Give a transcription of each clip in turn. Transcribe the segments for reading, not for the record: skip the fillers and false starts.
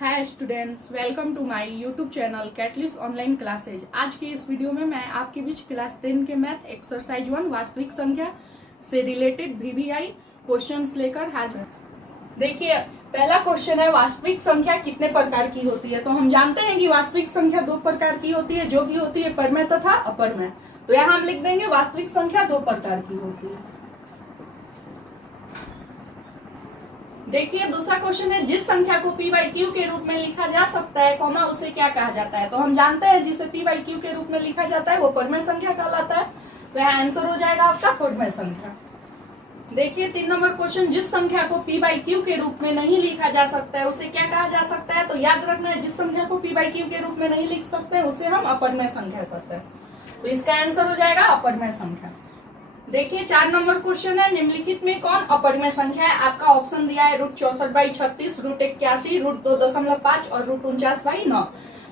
Hi students, welcome to my YouTube channel Catalyst online classes. आज की इस video में मैं आपके बीच क्लास 10 के मैथ एक्सरसाइज 1 वास्तविक संख्या से रिलेटेड वीवीआई क्वेश्चंस लेकर हाजिर। देखिए, पहला क्वेश्चन है वास्तविक संख्या कितने प्रकार की होती है। तो हम जानते हैं कि वास्तविक संख्या दो प्रकार की होती है, जो कि होती है परमेय तथा अपरमेय। तो यहाँ हम लिख देंगे वास्तविक संख्या दो प्रकार की होती है। देखिए, दूसरा क्वेश्चन है जिस संख्या को पी बाई क्यू के रूप में लिखा जा सकता है कॉमा उसे क्या कहा जाता है। तो हम जानते हैं जिसे पी बाई क्यू के रूप में लिखा जाता है वो परमेय संख्या कहलाता है। तो यहाँ आंसर हो जाएगा आपका परमेय संख्या। देखिए 3 नंबर क्वेश्चन, जिस संख्या को पी बाई क्यू के रूप में नहीं लिखा जा सकता है उसे क्या कहा जा सकता है। तो याद रखना है, जिस संख्या को पी बाई क्यू के रूप में नहीं लिख सकते उसे हम अपरमेय संख्या कहते हैं। तो इसका आंसर हो जाएगा अपरमेय संख्या। देखिए 4 नंबर क्वेश्चन है, निम्नलिखित में कौन अपरमेय संख्या है। आपका ऑप्शन दिया है √64/36, √81, √2.5 और √49/9।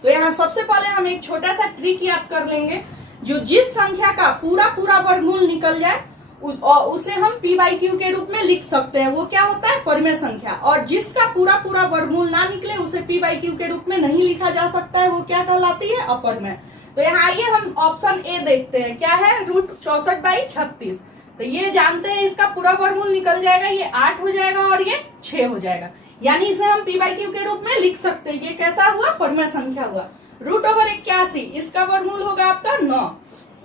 तो यहाँ सबसे पहले हम एक छोटा सा ट्रिक याद कर लेंगे। जो जिस संख्या का पूरा पूरा वर्गमूल निकल जाए उसे हम पी बाई क्यू के रूप में लिख सकते हैं, वो क्या होता है परमेय संख्या। और जिसका पूरा पूरा वर्गमूल ना निकले उसे पी बाई क्यू के रूप में नहीं लिखा जा सकता है, वो क्या कहलाती है अपरमेय। तो यहाँ आइए हम ऑप्शन ए देखते हैं, क्या है √64/36। तो ये जानते हैं इसका पूरा वर्गमूल निकल जाएगा, ये 8 हो जाएगा और ये 6 हो जाएगा, यानी इसे हम पी बाई क्यू के रूप में लिख सकते हैं। ये कैसा हुआ परमेय संख्या हुआ। √81, इसका वर्गमूल होगा आपका 9,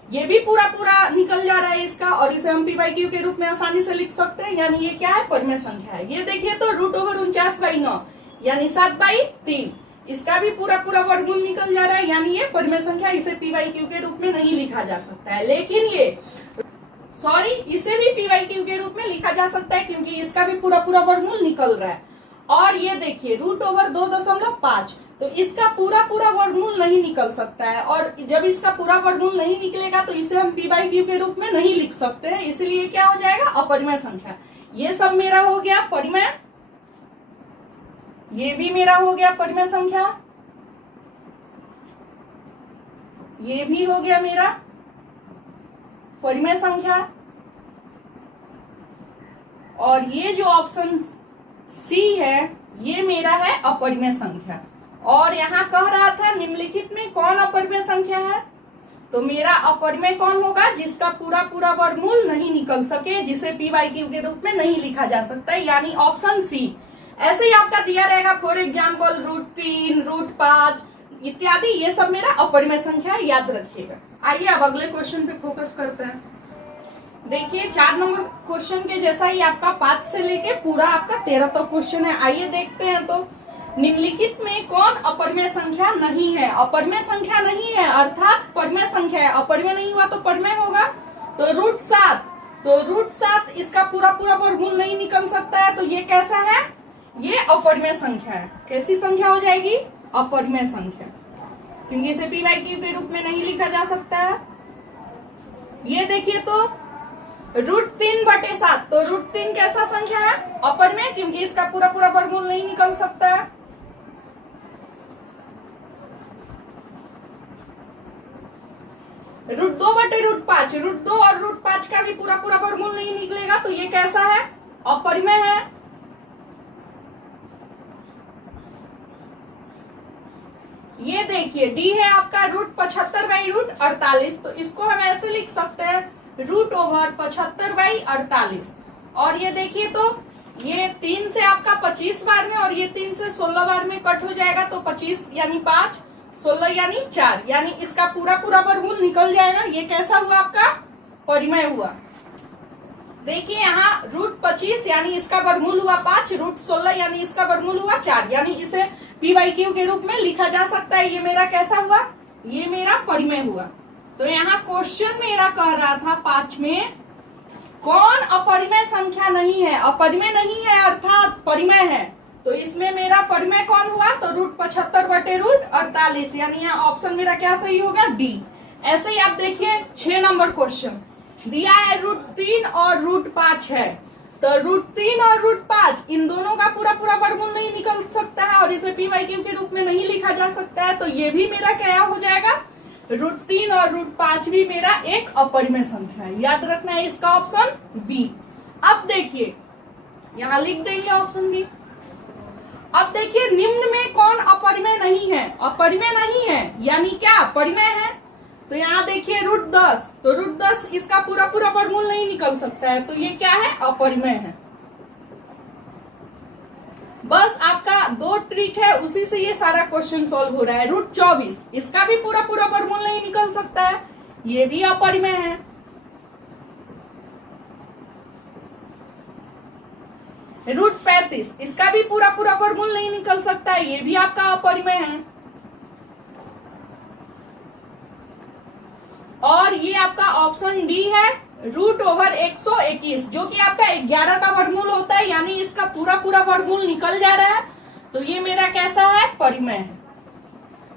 ये भी पूरा पूरा निकल जा रहा है इसका, और इसे हम पी बाई क्यू के रूप में आसानी से लिख सकते हैं, यानी ये क्या है परमेय संख्या है। ये देखिए तो √49/9 यानी 7/3, इसका भी पूरा पूरा वर्गमूल निकल जा रहा है, यानी ये परमेय संख्या, इसे पी बाई क्यू के रूप में नहीं लिखा जा सकता है। लेकिन इसे भी पी बाई क्यू के रूप में लिखा जा सकता है क्योंकि इसका भी पूरा पूरा वर्गमूल निकल रहा है। और ये देखिए √2.5, तो इसका पूरा पूरा वर्गमूल नहीं निकल सकता है, और जब इसका पूरा वर्गमूल नहीं निकलेगा तो इसे हम पी बाई क्यू के रूप में नहीं लिख सकते हैं, इसलिए क्या हो जाएगा अपरमेय संख्या। ये सब मेरा हो गया परमेय, ये भी मेरा हो गया परमेय संख्या, ये भी हो गया मेरा परमेय संख्या, और ये जो ऑप्शन सी है ये मेरा है अपरमेय संख्या। और यहाँ कह रहा था निम्नलिखित में कौन अपरमेय संख्या है। तो मेरा अपरमेय कौन होगा, जिसका पूरा पूरा वर्गमूल नहीं निकल सके, जिसे पी बाई क्यू के रूप में नहीं लिखा जा सकता है, यानी ऑप्शन सी। ऐसे ही आपका दिया रहेगा फॉर एग्जाम्पल √3, √5 इत्यादि, ये सब मेरा अपरमेय संख्या है, याद रखिएगा। आइए अब अगले क्वेश्चन पे फोकस करते हैं। देखिए 4 नंबर क्वेश्चन के जैसा ही आपका 5 से लेके पूरा आपका 13 तक क्वेश्चन है। आइए देखते हैं, तो निम्नलिखित में कौन अपरमेय संख्या नहीं है। अपरमेय संख्या नहीं है अर्थात परमेय संख्या है, अपरमेय नहीं हुआ तो परमेय होगा। तो √7, तो √7 इसका पूरा पूरा वर्गमूल नहीं निकल सकता है, तो ये कैसा है, ये अपरमेय संख्या है। कैसी संख्या हो जाएगी, अपरमेय संख्या, क्योंकि इसे पी बाई क्यू के रूप में नहीं लिखा जा सकता है। ये देखिए तो √3/7, तो √3 कैसा संख्या है, अपरमेय, क्योंकि इसका पूरा पूरा वर्गमूल नहीं निकल सकता है। √2/5, √2 और √5 का भी पूरा पूरा वर्गमूल नहीं निकलेगा, तो ये कैसा है, अपरमेय है। ये देखिए डी है आपका √75/48, तो इसको हम ऐसे लिख सकते हैं √75/48। और ये देखिए तो ये 3 से आपका 25 बार में और ये 3 से 16 बार में कट हो जाएगा, तो 25 यानी 5, 16 यानी 4, यानी इसका पूरा पूरा वर्गमूल निकल जाएगा। ये कैसा हुआ आपका परमेय हुआ। देखिए यहाँ √25 यानी इसका वर्गमूल हुआ 5, √16 यानी इसका वर्गमूल हुआ 4, यानी इसे पी बाई क्यू के रूप में लिखा जा सकता है। ये मेरा कैसा हुआ, ये मेरा परमेय हुआ। तो यहाँ क्वेश्चन मेरा कह रहा था 5 में कौन अपरमेय संख्या नहीं है। अपरमेय नहीं है अर्थात परमेय है, तो इसमें मेरा परमेय कौन हुआ, तो √75/48, यानी यहाँ ऑप्शन मेरा क्या सही होगा, डी। ऐसे ही आप देखिए 6 नंबर क्वेश्चन दिया है √3 और √5 है, तो √3 और √5 इन दोनों का पूरा पूरा वर्गमूल नहीं निकल सकता है और इसे पी बाई क्यू के रूप में नहीं लिखा जा सकता है, तो ये भी मेरा क्या हो जाएगा, √3 और √5 भी मेरा एक अपरमेय संख्या है। याद रखना है इसका ऑप्शन बी। अब देखिए यहाँ लिख देंगे ऑप्शन बी। अब देखिए निम्न में कौन अपरिमेय नहीं है, अपरिमेय नहीं है यानी क्या परिमेय है। तो यहाँ देखिए √10, तो √10 इसका पूरा पूरा वर्गमूल नहीं निकल सकता है, तो ये क्या है, अपरिमेय है। बस आपका 2 ट्रिक है, उसी से ये सारा क्वेश्चन सॉल्व हो रहा है। √24 इसका भी पूरा पूरा वर्गमूल नहीं निकल सकता है, ये भी अपरिमेय है। √35 इसका भी पूरा पूरा वर्गमूल नहीं निकल सकता है, ये भी आपका अपरिमेय है। और ये आपका ऑप्शन डी है √121, जो कि आपका 11 का वर्गमूल होता है, यानी इसका पूरा पूरा वर्गमूल निकल जा रहा है, तो ये मेरा कैसा है, परिमेय है।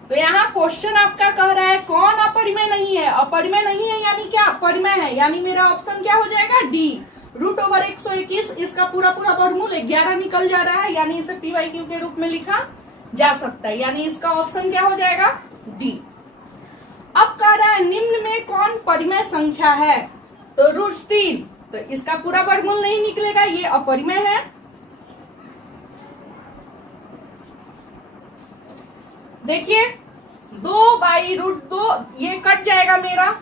तो यहाँ क्वेश्चन आपका कह रहा है कौन अपरिमेय नहीं है, अपरिमेय नहीं है यानी क्या, परिमेय है, यानी मेरा ऑप्शन क्या हो जाएगा, डी। √121 इसका पूरा पूरा वर्गमूल 11 निकल जा रहा है, यानी इसे PYQ के रूप में लिखा जा सकता है, यानी इसका ऑप्शन क्या हो जाएगा, डी। अब कह रहा है निम्न में कौन परिमेय संख्या है, तो √3, तो इसका पूरा वर्गमूल नहीं निकलेगा, ये अपरिमेय है। देखिए 2/√2 ये कट जाएगा मेरा,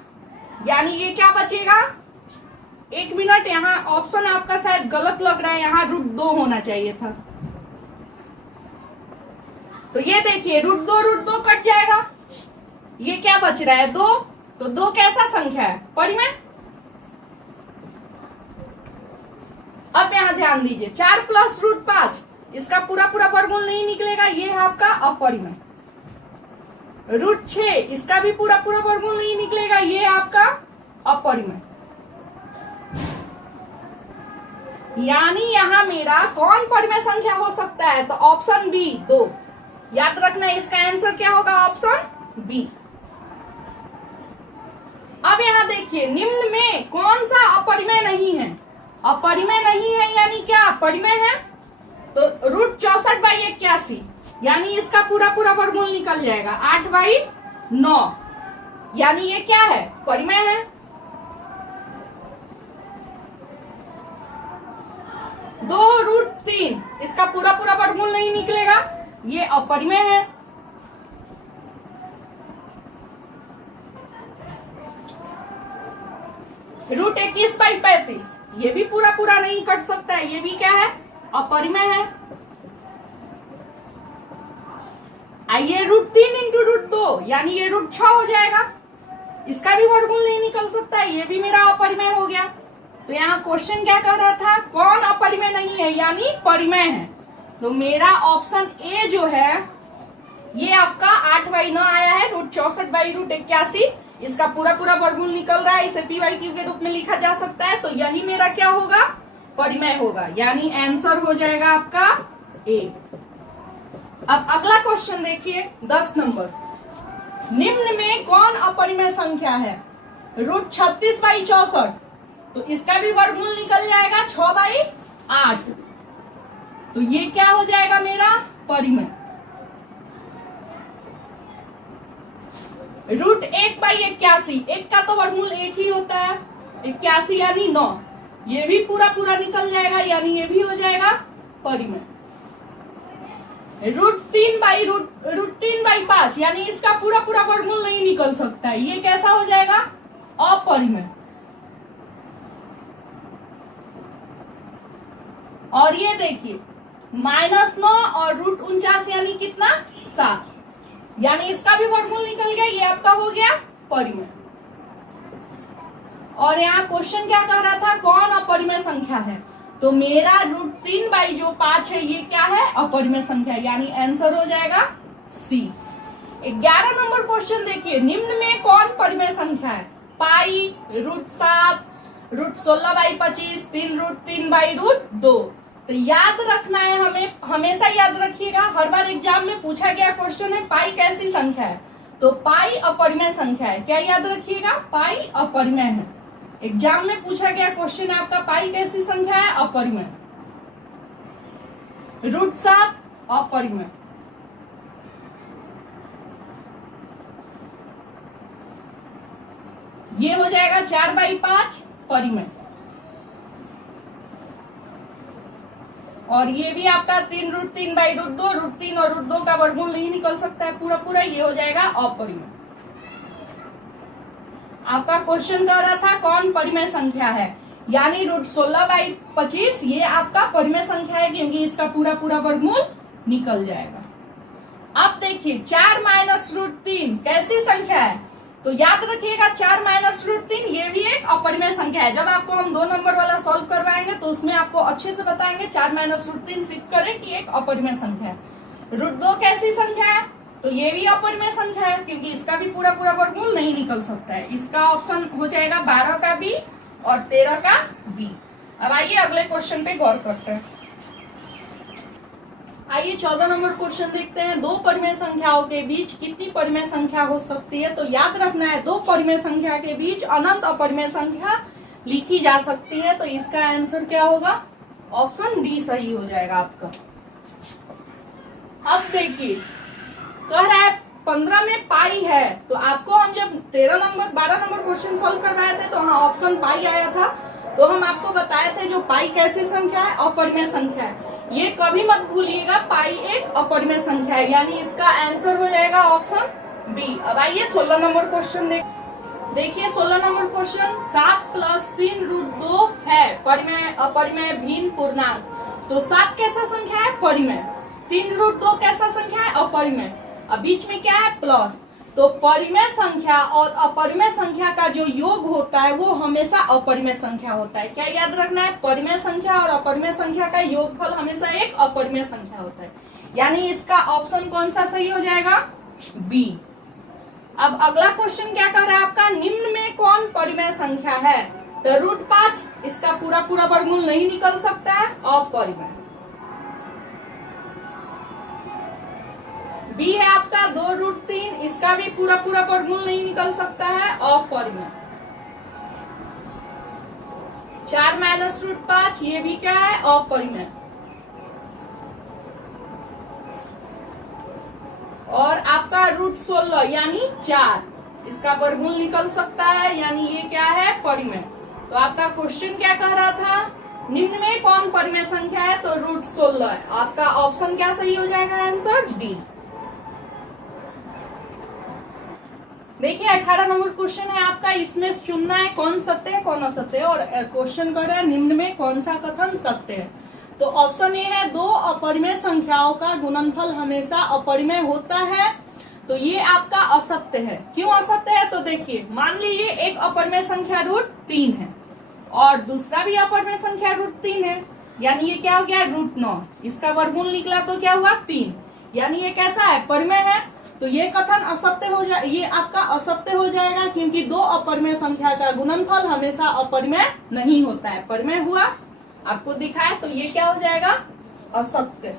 यानी ये क्या बचेगा, 1 मिनट, यहाँ ऑप्शन आपका शायद गलत लग रहा है, यहाँ √2 होना चाहिए था। तो ये देखिए √2 कट जाएगा, ये क्या बच रहा है, 2, तो 2 कैसा संख्या है, परिमेय। अब यहां ध्यान दीजिए 4 + √5 इसका पूरा पूरा वर्गमूल नहीं निकलेगा, ये है आपका अपरिमेय। √6 इसका भी पूरा पूरा वर्गमूल नहीं निकलेगा, ये है आपका अपरिमेय। यानी यहाँ मेरा कौन परिमेय संख्या हो सकता है, तो ऑप्शन बी 2, याद रखना इसका आंसर क्या होगा, ऑप्शन बी। अब यहाँ देखिए निम्न में कौन सा अपरिमेय नहीं है, अपरिमेय नहीं है यानी क्या, परिमेय है, तो √64/81 यानी इसका पूरा पूरा वर्गमूल निकल जाएगा, 8/9, यानी ये क्या है, परिमेय है। 2√3 इसका पूरा पूरा वर्गमूल नहीं निकलेगा, ये अपरिमेय है। √21/35 ये भी पूरा पूरा नहीं कट सकता है, ये भी क्या है, अपरिमेय है। आइए √3 × √2 यानी ये √6 हो जाएगा, इसका भी वर्गमूल नहीं निकल सकता है, ये भी मेरा अपरिमेय हो गया। तो यहाँ क्वेश्चन क्या कह रहा था, कौन अपरिमेय नहीं है यानी परिमेय है, तो मेरा ऑप्शन ए जो है ये आपका 8/9 आया है, √64/81 इसका पूरा पूरा वर्गमूल निकल रहा है, इसे PYQ के रूप में लिखा जा सकता है, तो यही मेरा क्या होगा, परिमेय होगा, यानी आंसर हो जाएगा आपका ए। अब अगला क्वेश्चन देखिए 10 नंबर, निम्न में कौन अपरिमेय संख्या है, √36/64, तो इसका भी वर्गमूल निकल जाएगा 6/8, तो ये क्या हो जाएगा मेरा परिमेय। √1/81, एक का तो वर्गमूल 1 ही होता है, 81 यानी 9, ये भी पूरा पूरा निकल जाएगा, यानी ये भी हो जाएगा परिमेय। √3/5 यानी इसका पूरा पूरा वर्गमूल नहीं निकल सकता है, ये कैसा हो जाएगा, अपरिमेय। और ये देखिए -9 और √49 यानी कितना, 7, यानी इसका भी वर्गमूल निकल गया, ये आपका हो गया परिमेय। और यहाँ क्वेश्चन क्या कह रहा था, कौन अपरिमेय संख्या है, तो मेरा √3/5 है, ये क्या है, अपरिमेय संख्या, यानी आंसर हो जाएगा सी। 11 नंबर क्वेश्चन देखिए, निम्न में कौन परिमेय संख्या है, पाई, √7, √16/25, 3√3/2। तो याद रखना है हमें, हमेशा याद रखिएगा, हर बार एग्जाम में पूछा गया क्वेश्चन है पाई कैसी संख्या है, तो पाई अपरिमेय संख्या है, क्या याद रखिएगा, पाई अपरिमेय है। एग्जाम में पूछा गया क्वेश्चन है आपका पाई कैसी संख्या है, अपरिमेय। √7 अपरिमेय। ये हो जाएगा 4/5 परिमेय। और ये भी आपका 3√3/√2, √3 और √2 का वर्गमूल नहीं निकल सकता है पूरा पूरा, ये हो जाएगा अपरिमेय। आपका क्वेश्चन कह रहा था कौन परिमेय संख्या है, यानी √16/25 ये आपका परिमेय संख्या है क्योंकि इसका पूरा पूरा वर्गमूल निकल जाएगा। अब देखिए 4 - √3 कैसी संख्या है, तो याद रखिएगा 4 - √3 ये भी एक अपरिमेय संख्या है। जब आपको हम 2 नंबर वाला सॉल्व करवाएंगे तो उसमें आपको अच्छे से बताएंगे 4 - √3 सिद्ध करें कि एक अपरिमेय संख्या है। √2 कैसी संख्या है, तो ये भी अपरिमेय संख्या है क्योंकि इसका भी पूरा पूरा वर्गमूल नहीं निकल सकता है। इसका ऑप्शन हो जाएगा 12 का बी और 13 का बी। अब आइए अगले क्वेश्चन पे गौर करते हैं। आइए 14 नंबर क्वेश्चन देखते हैं। दो परिमेय संख्याओं के बीच कितनी परिमेय संख्या हो सकती है, तो याद रखना है दो परिमेय संख्या के बीच अनंत अपरिमेय संख्या लिखी जा सकती है। तो इसका आंसर क्या होगा, ऑप्शन डी सही हो जाएगा आपका। अब देखिए कह रहा है 15 में पाई है, तो आपको हम जब 12 नंबर क्वेश्चन सॉल्व करवाए थे तो हाँ ऑप्शन पाई आया था, तो हम आपको बताए थे जो पाई कैसी संख्या है, अपरिमेय संख्या है। ये कभी मत भूलिएगा, पाई एक अपरिमेय संख्या है, यानी इसका आंसर हो जाएगा ऑप्शन बी। अब आइए 16 नंबर क्वेश्चन देखिए 16 नंबर क्वेश्चन 7 + 3√2 है परिमेय अपरिमेय भिन्न पूर्णांक। तो 7 कैसा संख्या है, परिमेय। 3√2 कैसा संख्या है, अपरिमेय। अब बीच में क्या है, प्लस। तो परिमेय संख्या और अपरिमेय संख्या का जो योग होता है वो हमेशा अपरिमेय संख्या होता है। क्या याद रखना है, परिमेय संख्या और अपरिमेय संख्या का योगफल हमेशा एक अपरिमेय संख्या होता है, यानी इसका ऑप्शन कौन सा सही हो जाएगा, बी। अब अगला क्वेश्चन क्या कर रहा है आपका, निम्न में कौन परिमेय संख्या है, तो √5 इसका पूरा पूरा वर्गमूल नहीं निकल सकता है, अपरिमेय। बी है आपका 2√3, इसका भी पूरा पूरा वर्गमूल नहीं निकल सकता है, अपरिमेय। 4 - √5 ये भी क्या है, अपरिमेय। और आपका √16 यानी 4 इसका वर्गमूल निकल सकता है, यानी ये क्या है, परिमेय। तो आपका क्वेश्चन क्या कह रहा था, निम्न में कौन परिमेय संख्या है, तो √16 है। आपका ऑप्शन क्या सही हो जाएगा, आंसर डी। देखिए 18 नंबर क्वेश्चन है आपका, इसमें चुनना है कौन सत्य है कौन असत्य है, और क्वेश्चन कर रहा है निम्न में कौन सा कथन सत्य है। तो ऑप्शन ए है, दो अपरिमेय संख्याओं का गुणनफल हमेशा अपरिमेय होता है, तो ये आपका असत्य है। क्यों असत्य है, तो देखिए मान लीजिए एक अपरिमेय संख्या √3 है और दूसरा भी अपरिमेय संख्या √3 है, यानी ये क्या हो गया, √9। इसका वर्गमूल निकला तो क्या हुआ, 3, यानी ये कैसा है, परिमेय है। तो ये कथन असत्य हो जाए, ये आपका असत्य हो जाएगा क्योंकि दो अपरिमेय संख्या का गुणनफल हमेशा अपरिमेय नहीं होता है। परिमेय हुआ, आपको दिखाए, तो ये क्या हो जाएगा, असत्य।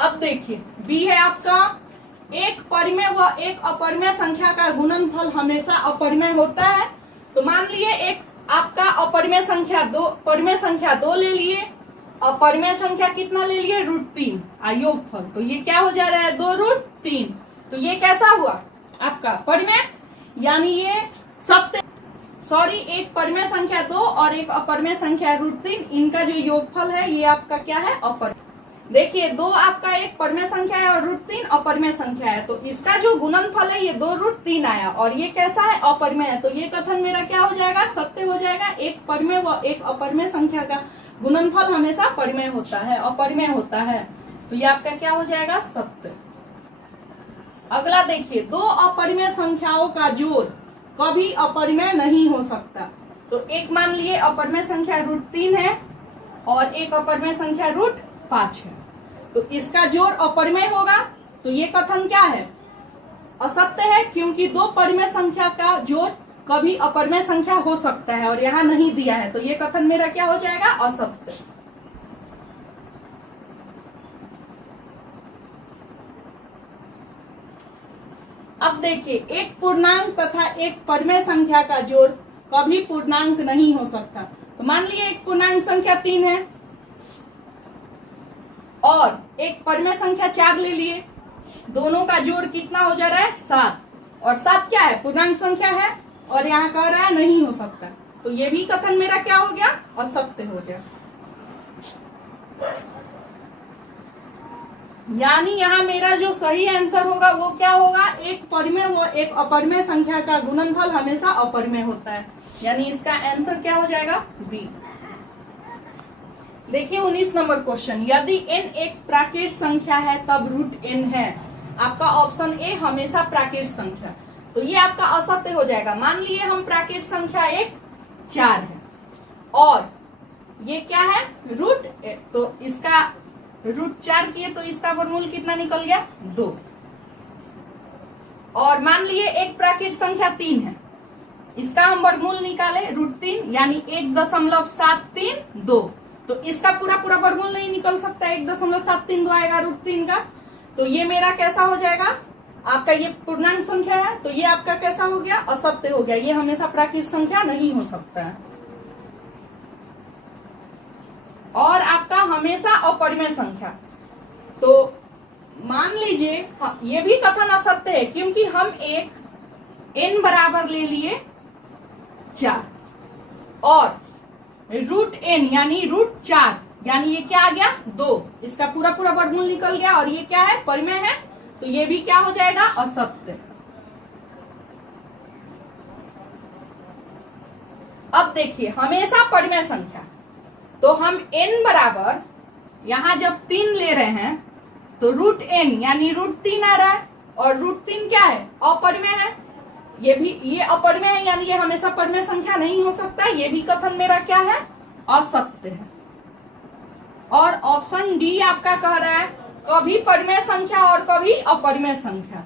अब देखिए बी है आपका, एक परिमेय व एक अपरिमेय संख्या का गुणनफल हमेशा अपरिमेय होता है। तो मान लिए एक आपका अपरिमेय संख्या परिमेय संख्या 2 ले लिए, अपरिमेय संख्या कितना ले लिए, √3 योगफल। तो ये क्या हो जा रहा है, 2√3। तो ये कैसा हुआ आपका परिमेय, यानी ये सत्य। सॉरी, एक परिमेय संख्या 2 और एक अपरिमेय संख्या √3, इनका जो योगफल है ये आपका क्या है, अपरिमेय। देखिए 2 आपका एक परिमेय संख्या है और √3 अपरिमेय संख्या है, तो इसका जो गुणनफल है ये 2√3 आया और ये कैसा है, अपरिमेय है। तो ये कथन मेरा क्या हो जाएगा, सत्य हो जाएगा। एक परिमेय व एक अपरिमेय संख्या का गुणनफल हमेशा परिमेय होता है, अपरिमेय होता है। तो ये आपका क्या हो जाएगा, सत्य। अगला देखिए, दो अपरिमेय संख्याओं का जोड़ कभी अपरिमेय नहीं हो सकता। तो एक मान लिए अपरिमेय संख्या √3 है और एक अपरिमेय संख्या √5 है, तो इसका जोड़ अपरिमेय होगा। तो ये कथन क्या है, असत्य है, क्योंकि दो परिमेय संख्या का जोड़ कभी अपरिमेय संख्या हो सकता है और यहाँ नहीं दिया है। तो ये कथन मेरा क्या हो जाएगा, असत्य। अब देखिए, एक पूर्णांक तथा एक परिमेय संख्या का जोड़ कभी पूर्णांक नहीं हो सकता। तो मान लीजिए एक पूर्णांक संख्या 3 है और एक परिमेय संख्या 4 ले लिए, दोनों का जोड़ कितना हो जा रहा है, 7, और 7 क्या है, पूर्णांक संख्या है, और यहाँ कह रहा है नहीं हो सकता, तो ये भी कथन मेरा क्या हो गया, असत्य हो गया। यानी यहाँ मेरा जो सही आंसर होगा वो क्या होगा, एक परिमेय व एक अपरिमेय संख्या का गुणनफल हमेशा अपरिमेय होता है, यानी इसका आंसर क्या हो जाएगा, बी। देखिए 19 नंबर क्वेश्चन, यदि n एक प्राकृत संख्या है तब रूट n है। आपका ऑप्शन ए हमेशा प्राकृत संख्या, तो ये आपका असत्य हो जाएगा। मान लिए हम प्राकृत संख्या एक 4 है और ये क्या है, रूट, तो इसका रूट 4 किए तो इसका वर्गमूल कितना निकल गया, 2। और मान लिए एक प्राकृत संख्या 3 है, इसका हम वर्गमूल निकाले रूट 3 यानी 1.732, तो इसका पूरा पूरा वर्गमूल नहीं निकल सकता, 1.732 आएगा रूट 3 का, तो ये मेरा कैसा हो जाएगा, आपका ये पूर्णांक संख्या है, तो ये आपका कैसा हो गया, असत्य हो गया, ये हमेशा प्राकृत संख्या नहीं हो सकता है। और आपका हमेशा अपरिमेय संख्या, तो मान लीजिए ये भी कथन असत्य है, क्योंकि हम एक n बराबर ले लिए 4 और रूट n यानी रूट 4 यानी ये क्या आ गया, 2, इसका पूरा पूरा वर्गमूल निकल गया, और ये क्या है, परिमेय है, तो ये भी क्या हो जाएगा, असत्य। अब देखिए हमेशा परिमेय संख्या, तो हम n बराबर यहां जब 3 ले रहे हैं तो रूट n यानी रूट 3 आ रहा है, और रूट 3 क्या है, अपरिमेय है, ये भी ये अपरिमेय है, यानी ये हमेशा परिमेय संख्या नहीं हो सकता, ये भी कथन मेरा क्या है, असत्य है। और ऑप्शन डी आपका कह रहा है कभी परिमेय संख्या और कभी अपरिमेय संख्या,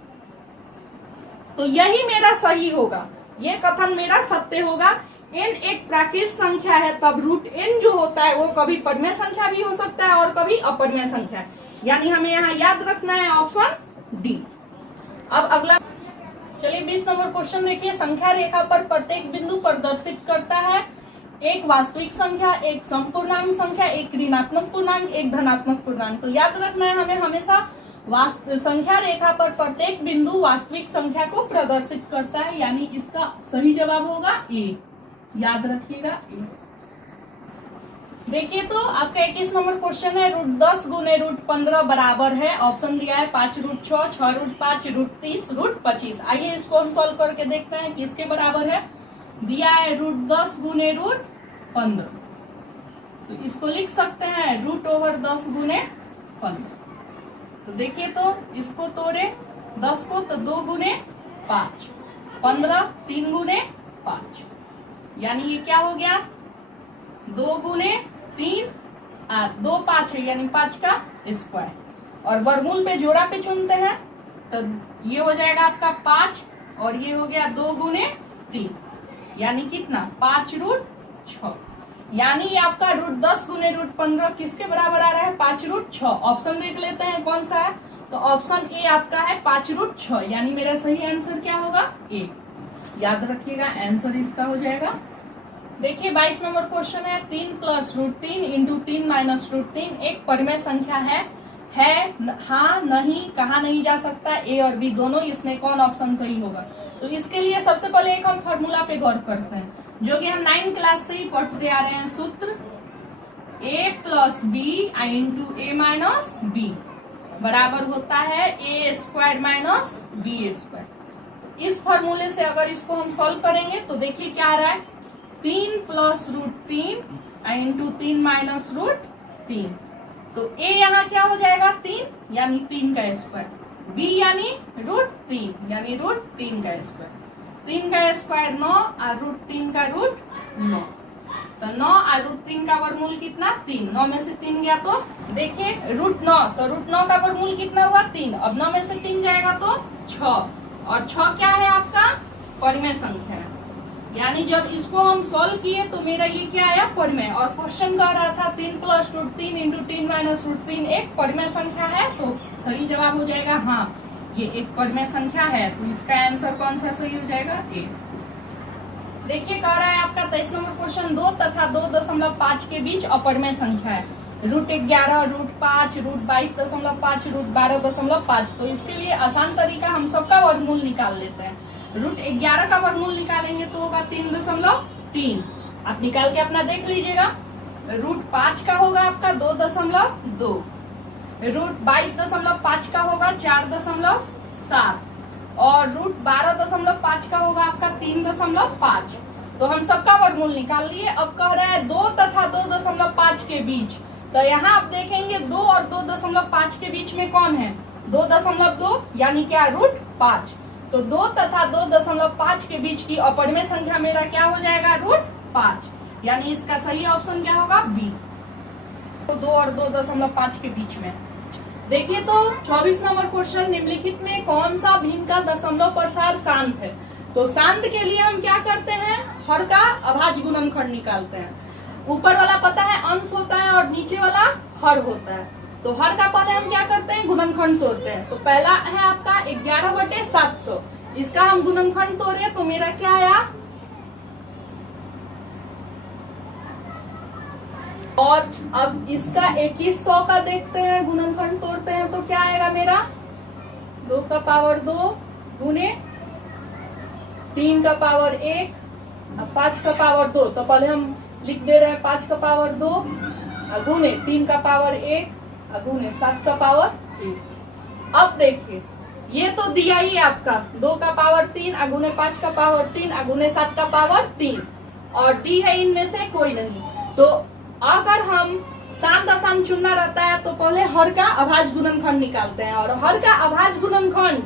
तो यही मेरा सही होगा, ये कथन मेरा सत्य होगा। n एक प्राकृत संख्या है तब रूट n जो होता है वो कभी परिमेय संख्या भी हो सकता है और कभी अपरिमेय संख्या, यानी हमें यहाँ याद रखना है ऑप्शन डी। अब अगला चलिए 20 नंबर क्वेश्चन देखिए, संख्या रेखा पर प्रत्येक बिंदु प्रदर्शित करता है एक वास्तविक संख्या, एक समपूर्णांक संख्या, एक ऋणात्मक पूर्णांक, एक धनात्मक पूर्णांक। तो याद रखना है हमें हमेशा संख्या रेखा पर प्रत्येक बिंदु वास्तविक संख्या को प्रदर्शित करता है, यानी इसका सही जवाब होगा ए, याद रखिएगा ए। देखिए तो आपका 21 नंबर क्वेश्चन है, रूट 10 गुने रूट 15 बराबर है, ऑप्शन दिया है 5 रूट 6, 6 रूट 5, रूट 30, रूट 25। आइए इसको हम सॉल्व करके देखते हैं किसके बराबर है। दिया है रूट 10 गुने रूट 15, तो इसको लिख सकते हैं रूट ओवर 10 गुने 15। तो देखिए तो इसको तोड़े 10 को, तो 2 गुने 5, 15 3 गुने 5, यानी ये क्या हो गया, 2 गुने 3 2 5 है, यानी 5 का स्क्वायर, और वर्गमूल पे जोड़ा पे चुनते हैं तो ये हो जाएगा आपका 5, और ये हो गया 2 गुने 3, यानी कितना, 5 रूट 6, यानी ये आपका रूट 10 गुने रूट 15 किसके बराबर आ रहा है, 5 रूट 6। ऑप्शन देख लेते हैं कौन सा है, तो ऑप्शन ए आपका है 5 रूट 6, यानी मेरा सही आंसर क्या होगा, ए, याद रखिएगा आंसर इसका हो जाएगा। देखिए 22 नंबर क्वेश्चन है, 3 plus root 3 into 3 minus root 3 एक परिमेय संख्या है हाँ नहीं, कहा नहीं जा सकता, ए और बी दोनों, इसमें कौन ऑप्शन सही होगा। तो इसके लिए सबसे पहले एक हम फॉर्मूला पे गौर करते हैं, जो कि हम 9 क्लास से ही पढ़ते आ रहे हैं, सूत्र a plus B into A minus B बराबर होता है A square minus B square. तो इस फॉर्मूले से अगर इसको हम सॉल्व करेंगे तो देखिए क्या आ रहा है, 3 plus root 3 into 3 minus root 3, तो a यहाँ क्या हो जाएगा, 3 यानी 3 का स्क्वायर, b यानी रूट 3 यानी रूट 3 का स्क्वायर, 3 का स्क्वायर 9 और रूट 3 का रूट 9, तो 9 और रूट 3 का वर्गमूल कितना, 3, 9 में से 3 गया तो देखिए रूट 9, तो रूट 9 का वर्गमूल कितना हुआ, 3, अब 9 में से 3 जाएगा तो 6, और 6 क्या है आपका, परिमेय संख्या है, यानी जब इसको हम सॉल्व किए तो मेरा ये क्या आया, परिमेय। और क्वेश्चन कह रहा था 3 plus root 3 into 3 minus root 3 एक परिमेय संख्या है, तो सही जवाब हो जाएगा हाँ ये एक परिमेय संख्या है, तो इसका आंसर कौन सा सही हो जाएगा, ए। देखिए कह रहा है आपका 23 नंबर क्वेश्चन, 2 तथा 2.5 के बीच अपरिमेय संख्या है, रूट 11, रूट 5, रूट 22.5, रूट 12.5। तो इसके लिए आसान तरीका हम सबका वर्गमूल निकाल लेते हैं। रूट 11 का वर्गमूल निकालेंगे तो होगा 3.3। आप निकाल के अपना देख लीजिएगा। रूट 5 का होगा आपका 2.2। रूट 22.5 का होगा 4.7 और रूट 12.5 का होगा आपका 3.5। तो हम सबका वर्गमूल निकाल लिए। अब कह रहा है 2 तथा 2.5 के बीच, तो यहाँ आप देखेंगे 2 और 2.5 के बीच में कौन है? 2.2 यानी क्या? रूट 5। तो 2 तथा 2.5 के बीच की अपरिमेय संख्या मेरा क्या हो जाएगा? रूट 5। यानी इसका सही ऑप्शन क्या होगा? बी। तो 2 और 2.5 के बीच में। देखिए तो 24 नंबर क्वेश्चन, निम्नलिखित में कौन सा भिन्न का दशमलव प्रसार शांत है? तो शांत के लिए हम क्या करते हैं? हर का अभाज्य गुणनखंड निकालते हैं। ऊपर वाला पता है अंश होता है और नीचे वाला हर होता है। तो हर का पहले हम क्या करते हैं? गुणनखंड तोड़ते हैं। तो पहला है आपका 11/700। इसका हम गुणनखंड तोड़े तो मेरा क्या आया? और अब इसका 2100 का देखते हैं, गुणनखंड तोड़ते हैं तो क्या आएगा मेरा? 2 का पावर 2 गुने 3 का पावर 1 और 5 का पावर 2। तो पहले हम लिख दे रहे हैं 5 का पावर 2 गुने 3 का पावर 1 गुने 7 का पावर 1। अब देखिए ये तो दिया ही आपका 2 का पावर 3 गुने 5 का पावर 3 गुने 7 का पावर 3 और डी है इनमें से कोई नहीं। तो अगर हम शांत अशांत चुनना रहता है तो पहले हर का अभाज्य गुणनखंड निकालते हैं। और हर का अभाज्य गुणनखंड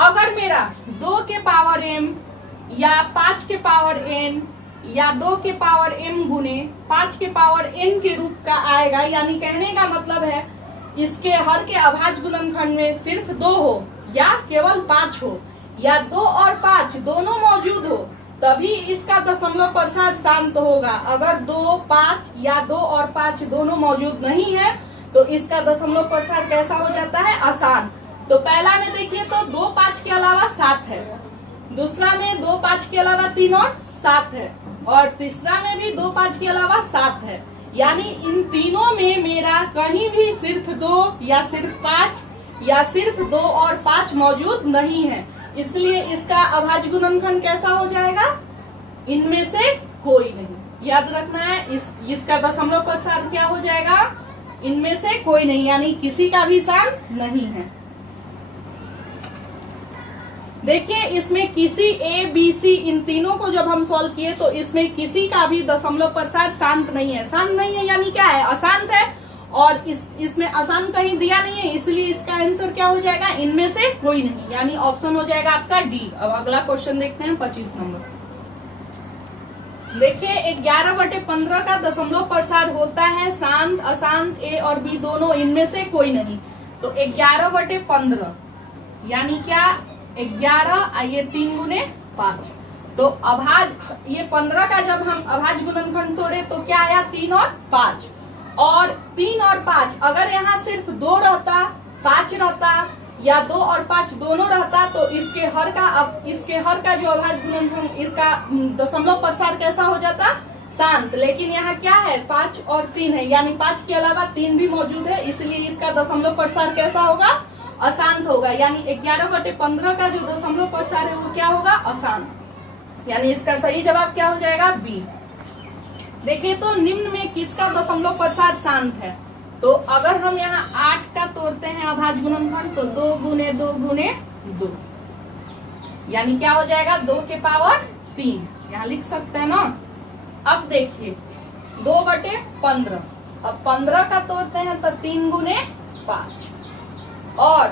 अगर मेरा 2 के पावर m या 5 के पावर n या 2 के पावर m गुने 5 के पावर n के रूप का आएगा, यानी कहने का मतलब है इसके हर के अभाज्य गुणनखंड में सिर्फ 2 हो या केवल 5 हो या 2 और 5 दोनों मौजूद हो, तभी इसका दशमलव प्रसार शांत होगा। अगर 2, 5 या 2 और 5 दोनों मौजूद नहीं है तो इसका दशमलव प्रसार कैसा हो जाता है? अशांत। तो पहला में देखिए तो 2, 5 के अलावा 7 है, दूसरा में 2, 5 के अलावा 3 और 7 है और तीसरा में भी 2, 5 के अलावा 7 है। यानी इन तीनों में मेरा कहीं भी सिर्फ 2 या सिर्फ 5 या सिर्फ 2 और 5 मौजूद नहीं है, इसलिए इसका अभाज्य गुणनखंड कैसा हो जाएगा? इनमें से कोई नहीं। याद रखना है इसका दशमलव प्रसार क्या हो जाएगा? इनमें से कोई नहीं, यानी किसी का भी शांत नहीं है। देखिए इसमें किसी ए बी सी इन तीनों को जब हम सॉल्व किए तो इसमें किसी का भी दशमलव प्रसार शांत नहीं है। शांत नहीं है यानी क्या है? अशांत है। और इसमें अशांत कहीं दिया नहीं है, इसलिए इसका आंसर क्या हो जाएगा? इनमें से कोई नहीं, यानी ऑप्शन हो जाएगा आपका डी। अब अगला क्वेश्चन देखते हैं 25 नंबर। देखिए 11/15 का दशमलव प्रसार होता है शांत अशांत, ए और बी दोनों, इनमें से कोई नहीं। तो 11/15 यानी क्या? 11 ये 3 गुने 5। तो अभाज्य ये 15 का जब हम अभाज्य गुणनखंड तोड़े तो क्या आया? 3 और 5। और 3 और 5 अगर यहाँ सिर्फ 2 रहता, 5 रहता या 2 और 5 दोनों रहता तो इसके हर का जो अभाज्य गुणनखंड इसका दशमलव प्रसार कैसा हो जाता? शांत। लेकिन यहाँ क्या है? 5 और 3 है, यानी 5 के अलावा 3 भी मौजूद है, इसलिए इसका दशमलव प्रसार कैसा होगा? अशांत होगा। यानी 11/15 का जो दशमलव प्रसार है वो क्या होगा? अशांत। यानी इसका सही जवाब क्या हो जाएगा? बी। देखिए तो निम्न में किसका दशमलव प्रसार शांत है? तो अगर हम यहाँ 8 का तोड़ते हैं अभाज्य गुणनखंड तो 2 गुने 2 गुने 2, यानी क्या हो जाएगा? 2 के पावर 3, यहाँ लिख सकते हैं ना। अब देखिए 2/15, अब 15 का तोड़ते हैं तो 3 गुने 5 और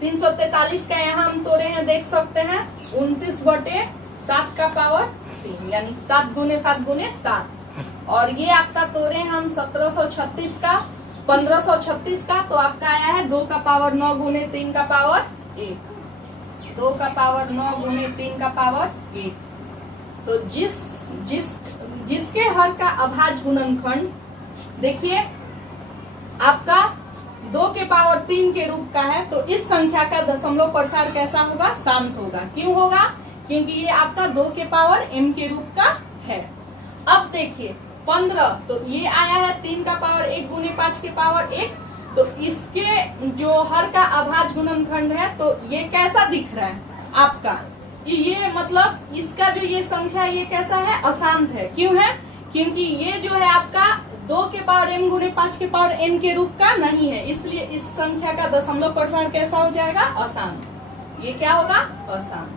343 का यहाँ हम तोड़े हैं, देख सकते हैं 29/7 का पावर 3, यानी 7 गुने 7 गुने 7। और ये आपका तोड़े हैं हम 1736 का, 1536 का, तो आपका आया है 2 का पावर 9 गुने 3 का पावर 1, 2 का पावर 9 गुने 3 का पावर 1। तो जिसके हर का अभाज्य गुणनखंड देखिए आपका 2 के पावर 3 के रूप का है, तो इस संख्या का दशमलव प्रसार कैसा होगा? शांत होगा। क्यों होगा? क्योंकि ये आपका 2 के पावर m के रूप का है। अब देखिए 15, तो ये आया है 3 का पावर 1 गुने 5 के पावर 1, तो इसके जो हर का अभाज्य गुणनखंड है तो ये कैसा दिख रहा है आपका? ये मतलब इसका जो ये संख्या ये कैसा है, अशांत है। क्यों है? क्योंकि ये जो है आपका 2 के पावर m गुने 5 के पावर n के रूप का नहीं है, इसलिए इस संख्या का दशमलव प्रसार कैसा हो जाएगा, अशांत। ये क्या होगा, अशांत,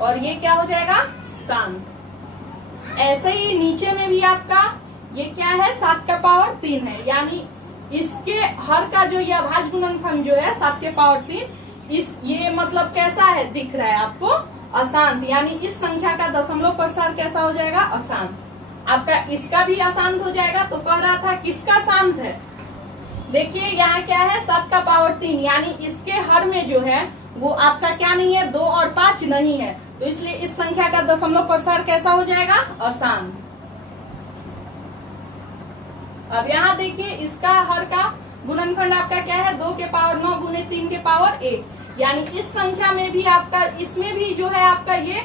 और ये क्या हो जाएगा, शांत। ऐसे ही नीचे में भी आपका ये क्या है, 7 का पावर 3 है, यानी इसके हर का जो ये अभाज्य गुणनखंड जो है 7 के पावर 3, इस ये मतलब कैसा है, दिख रहा है आपको, अशांत। यानी इस संख्या का दशमलव प्रसार कैसा हो जाएगा, अशांत। आपका इसका भी अशांत हो जाएगा। तो कह रहा था किसका शांत है, देखिए यहाँ क्या है, 7 का पावर 3, यानी इसके हर में जो है वो आपका क्या नहीं है, 2 और 5 नहीं है, तो इसलिए इस संख्या का दशमलव प्रसार कैसा हो जाएगा, अशांत। अब यहाँ देखिए इसका हर का गुणनखंड आपका क्या है, 2 के पावर 9 गुने 3 के पावर 1, यानी इस संख्या में भी आपका, इसमें भी जो है आपका ये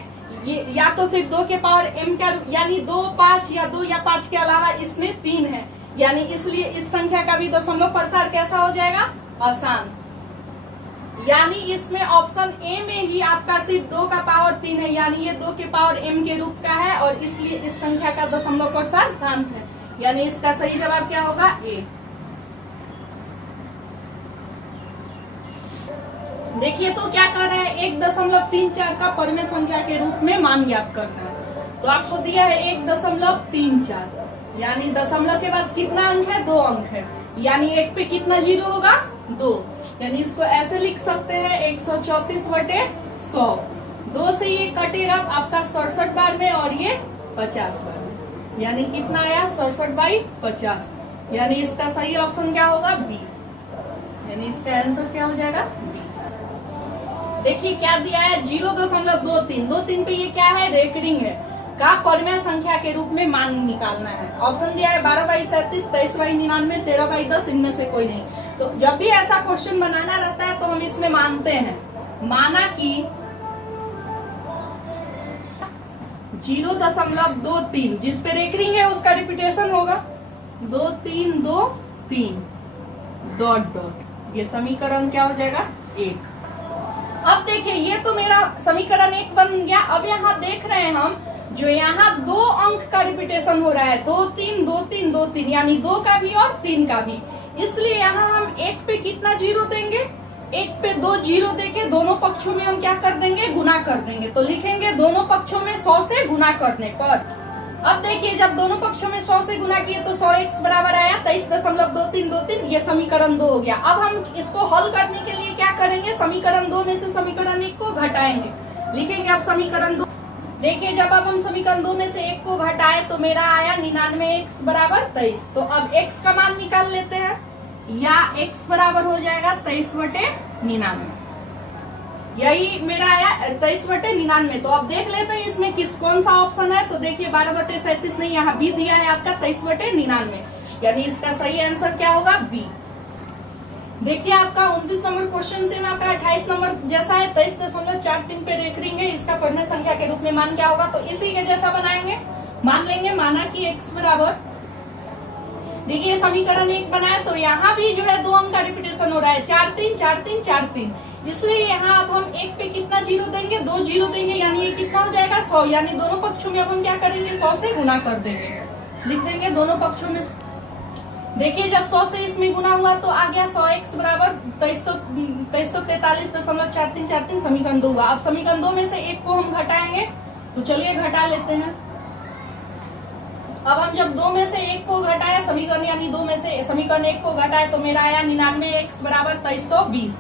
या तो सिर्फ 2 के पावर m का, यानी 2, 5 या 2 या 5 के अलावा इसमें 3 है, यानी इसलिए इस संख्या का भी दशमलव प्रसार कैसा हो जाएगा, अशांत। यानी इसमें ऑप्शन ए में ही आपका सिर्फ 2 का पावर 3 है, यानी ये 2 के पावर m के रूप का है, और इसलिए इस संख्या का दशमलव प्रसार शांत है, यानी इसका सही जवाब क्या होगा, ए। देखिए तो क्या कर रहा है, 1.34 का परिमेय संख्या के रूप में मान ज्ञात करना है। तो आपको दिया है 1.34, यानी दशमलव के बाद कितना अंक है, 2 अंक है, यानी 1 पे कितना जीरो होगा, 2, यानी इसको ऐसे लिख सकते हैं 134/100। 2 से ये कटेगा आपका 67 बार में, और ये 50 बार में, यानी कितना आया, 67/50, यानी इसका सही ऑप्शन क्या होगा, बी, यानी इसका आंसर क्या हो जाएगा, बी। देखिए क्या दिया है, 0.23, 23 पे ये क्या है, रेकरिंग है, का परिमेय संख्या के रूप में मान निकालना है। ऑप्शन दिया है 12/37, 23/99, 13/10, इनमें से कोई नहीं। तो जब भी ऐसा क्वेश्चन बनाना रहता है तो हम इसमें मानते हैं, माना कि 0.23 जिस पे रेकरिंग है उसका रिपीटेशन होगा, 2 3 2 3 डॉट डॉट, ये समीकरण क्या हो जाएगा, 1। अब देखिए ये तो मेरा समीकरण 1 बन गया। अब यहाँ देख रहे हैं हम, जो यहाँ 2 अंक का रिपीटेशन हो रहा है, 2 3 2 3 2 3, यानी 2 का भी और 3 का भी, इसलिए यहाँ हम 1 पे कितना जीरो देंगे, 1 पे 2 जीरो देके दोनों पक्षों में हम क्या कर देंगे, गुना कर देंगे। तो लिखेंगे दोनों पक्षों में 100 से गुना करने पर। अब देखिए जब दोनों पक्षों में 100 से गुना किए तो 100x बराबर आया 23.2323, ये समीकरण 2 हो गया। अब हम इसको हल करने के लिए क्या करेंगे, समीकरण 2 में से समीकरण 1 को घटाएंगे, लिखेंगे अब समीकरण 2। देखिए जब अब हम समीकरण 2 में से 1 को घटाए तो मेरा आया 99x बराबर 23। तो अब x का मान निकाल लेते हैं, या x बराबर हो जाएगा 23/99, यही मेरा आया 23/99। तो अब देख लेते हैं इसमें कौन सा ऑप्शन है। तो देखिए 12/37 नहीं, यहाँ बी दिया है आपका 23/99, यानी इसका सही आंसर क्या होगा, बी। देखिए आपका 29 नंबर क्वेश्चन से में आपका 28 नंबर जैसा है, 23.43 पे रेकरिंग है, इसका परिमेय संख्या के रूप में मान क्या होगा, तो इसी के जैसा बनाएंगे। मान लेंगे, माना कि x बराबर, देखिए समीकरण 1 बनाए तो यहाँ भी जो है 2 अंक का रिपीटेशन हो रहा है, 4 3 4 3 4 3, इसलिए यहाँ अब हम 1 पे कितना जीरो देंगे, 2 जीरो देंगे, यानी ये कितना हो जाएगा, 100, यानी दोनों पक्षों में अब हम क्या करेंगे, 100 से गुना कर देंगे, लिख देंगे दोनों पक्षों में। देखिए जब 100 से इसमें गुना हुआ तो आ गया 100x बराबर 2343.4343, समीकरण 2 हुआ। अब समीकरण 2 में से 1 को हम घटाएंगे, तो चलिए घटा लेते हैं। अब हम जब 2 में से 1 को घटाया समीकरण, यानी 2 में से समीकरण 1 को घटाए तो मेरा आया 99x बराबर 2320।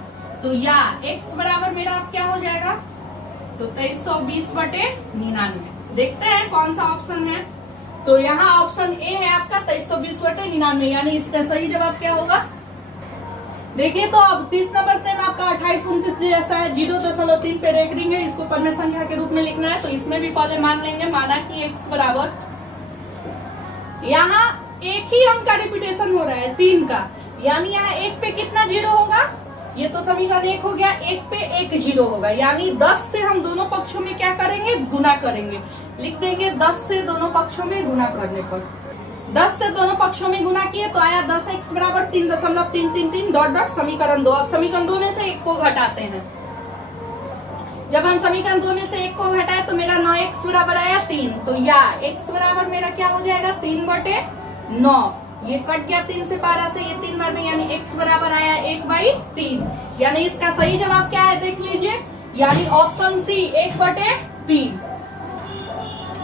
तो या x बराबर मेरा अब क्या हो जाएगा, तो 2320/99। देखते हैं कौन सा ऑप्शन है। तो यहाँ ऑप्शन ए है आपका 2320/99, यानी इसका सही जवाब क्या होगा। देखिए तो अब 30 नंबर से आपका 28 29 जैसा है, 0.3 पे रेकरिंग है, इसको परिमेय संख्या के रूप में लिखना है। तो इसमें भी पहले मान लेंगे, माना कि x बराबर, यहाँ एक ही अंक का रिपीटेशन हो रहा है 3 का, यानी यहाँ 1 पे कितना जीरो होगा, ये तो समीकरण 1 हो गया, 1 पे 1 जीरो होगा, यानी 10 से हम दोनों पक्षों में क्या करेंगे, गुना करेंगे, लिख देंगे 10 से दोनों पक्षों में गुना करने पर। 10 से दोनों पक्षों में गुना किए तो आया 10x बराबर 3.333 डॉट डॉट, समीकरण 2। अब समीकरण 2 में से 1 को घटाते हैं, जब हम समीकरण 2 में से 1 को घटाए तो मेरा 9x बराबर आया 3, तो या x बराबर मेरा क्या हो जाएगा 3/9। ये कट गया 3 से 12 से, ये 3 बार में, यानी x बराबर आया 1/3। यानी इसका सही जवाब क्या है देख लीजिए, यानी ऑप्शन सी 1/3।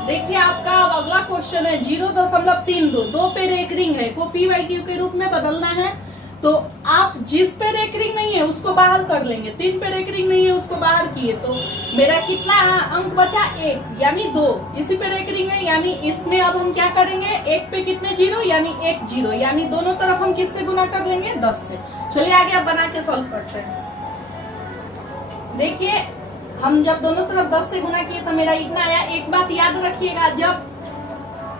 देखिए आपका अब अगला क्वेश्चन है 0.32, 2 पे रेकरिंग है, को पी वाई क्यू के रूप में बदलना है। तो आप जिस पे रेकरिंग नहीं है उसको बाहर कर लेंगे, 3 पे रेकरिंग नहीं है उसको बाहर किए, तो मेरा कितना अंक बचा 1, यानी 2 इसी पे रेकरिंग है, यानी इसमें अब हम क्या करेंगे, 1 पे कितने 0, यानी 1 0, यानी दोनों तरफ हम किससे गुना कर लेंगे 10 से। चलिए आगे अब बना के सॉल्व करते हैं। देखिए हम जब दोनों तरफ 10 से गुना किए तो मेरा इतना आया। एक बात याद रखिएगा, जब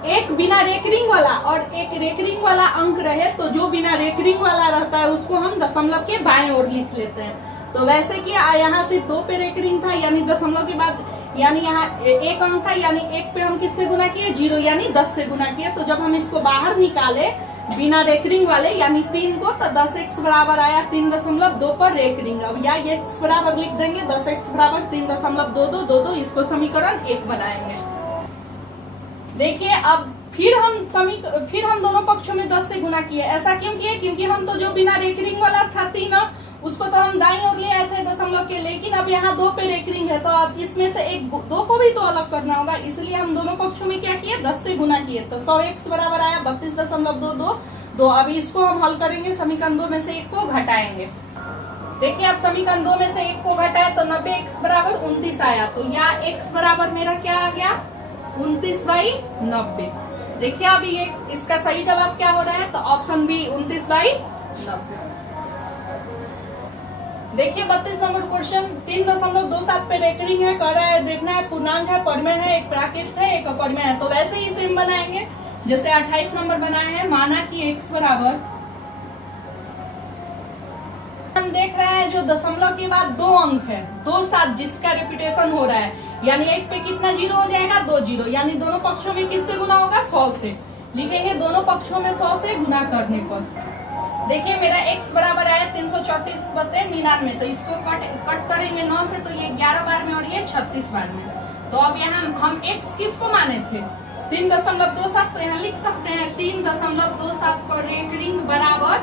एक बिना रेकरिंग वाला और एक रेकरिंग वाला अंक रहे तो जो बिना रेकरिंग वाला रहता है उसको हम दशमलव के बाएं ओर लिख लेते हैं। तो वैसे कि यहाँ से 2 पे रेकरिंग था, यानी दशमलव के बाद, यानी यहाँ 1 अंक था, यानी 1 पे हम किससे गुना किए 0, यानी 10 से गुना किए। तो जब हम इसको बाहर निकाले बिना रेकरिंग वाले यानी 3 को, तो 10x बराबर आया 3.2 पर रेकरिंग। अब या x बराबर लिख देंगे 10x बराबर 3.2222, इसको समीकरण 1 बनाएंगे। देखिए अब फिर हम दोनों पक्षों में 10 से गुना किए। ऐसा क्यों किए, क्योंकि हम तो जो बिना रेकरिंग वाला था 3 उसको तो हम दाईं ओर ले आए थे दशमलव के, लेकिन अब यहाँ 2 पे रेकरिंग है तो अब इसमें से 2 को भी तो अलग करना होगा, इसलिए हम दोनों पक्षों में क्या किए 10 से गुना किए। तो 100x बराबर आया 32.222। अभी इसको हम हल करेंगे, समीकरण 2 में से 1 को घटाएंगे। देखिए अब समीकरण 2 में से 1 को घटाए तो 90x बराबर 29 आया। तो या x बराबर मेरा क्या आ गया 29/90। देखिए अभी ये इसका सही जवाब क्या हो रहा है, तो ऑप्शन बी 29/90। देखिए 32 नंबर क्वेश्चन 3.27 पे रेकरिंग है, कर रहा है देखना है पूर्णांक है, परमेय है, एक प्राकृत है, एक अपरमेय है। तो वैसे ही सेम बनाएंगे जैसे 28 नंबर बनाए हैं। माना कि x बराबर, हम देख रहे हैं जो दशमलव के बाद 2 अंक है 2 साथ जिसका रिपीटेशन हो रहा है, यानी 1 पे कितना 0 हो जाएगा 2 0, यानी दोनों पक्षों में किससे गुना होगा 100 से। लिखेंगे दोनों पक्षों में 100 से गुना करने पर। देखिए मेरा x बराबर आया 334/99, तो इसको कट करेंगे 9 से, तो ये 11 बार में और ये 36 बार में। तो अब यहाँ हम x किसको माने थे 3.27, तो यहाँ लिख सकते हैं 3.27 पर रेकरिंग बराबर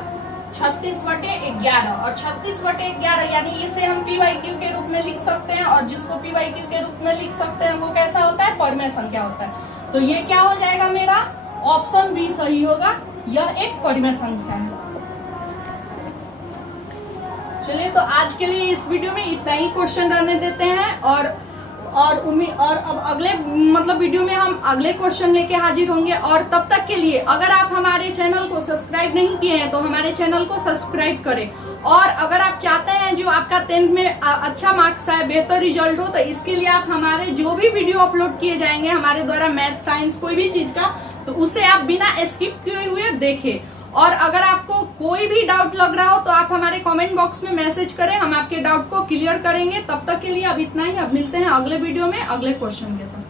36/11, और 36/11 यानी इसे हम PYQ के रूप में लिख सकते हैं, और जिसको PYQ के रूप में लिख सकते हैं वो कैसा होता है परमेय संख्या होता है। तो ये क्या हो जाएगा मेरा ऑप्शन बी सही होगा, यह एक परमेय संख्या है। चलिए तो आज के लिए इस वीडियो में इतना ही क्वेश्चन रहने देते हैं, और अब अगले वीडियो में हम अगले क्वेश्चन लेके हाजिर होंगे। और तब तक के लिए अगर आप हमारे चैनल को सब्सक्राइब नहीं किए हैं तो हमारे चैनल को सब्सक्राइब करें, और अगर आप चाहते हैं जो आपका 10th में अच्छा मार्क्स आए, बेहतर रिजल्ट हो, तो इसके लिए आप हमारे जो भी वीडियो अपलोड किए जाएंगे हमारे द्वारा, मैथ साइंस कोई भी चीज का, तो उसे आप बिना स्किप किए हुए देखें। और अगर आपको कोई भी डाउट लग रहा हो तो आप हमारे कमेंट बॉक्स में मैसेज करें, हम आपके डाउट को क्लियर करेंगे। तब तक के लिए अब इतना ही, अब मिलते हैं अगले वीडियो में अगले क्वेश्चन के साथ।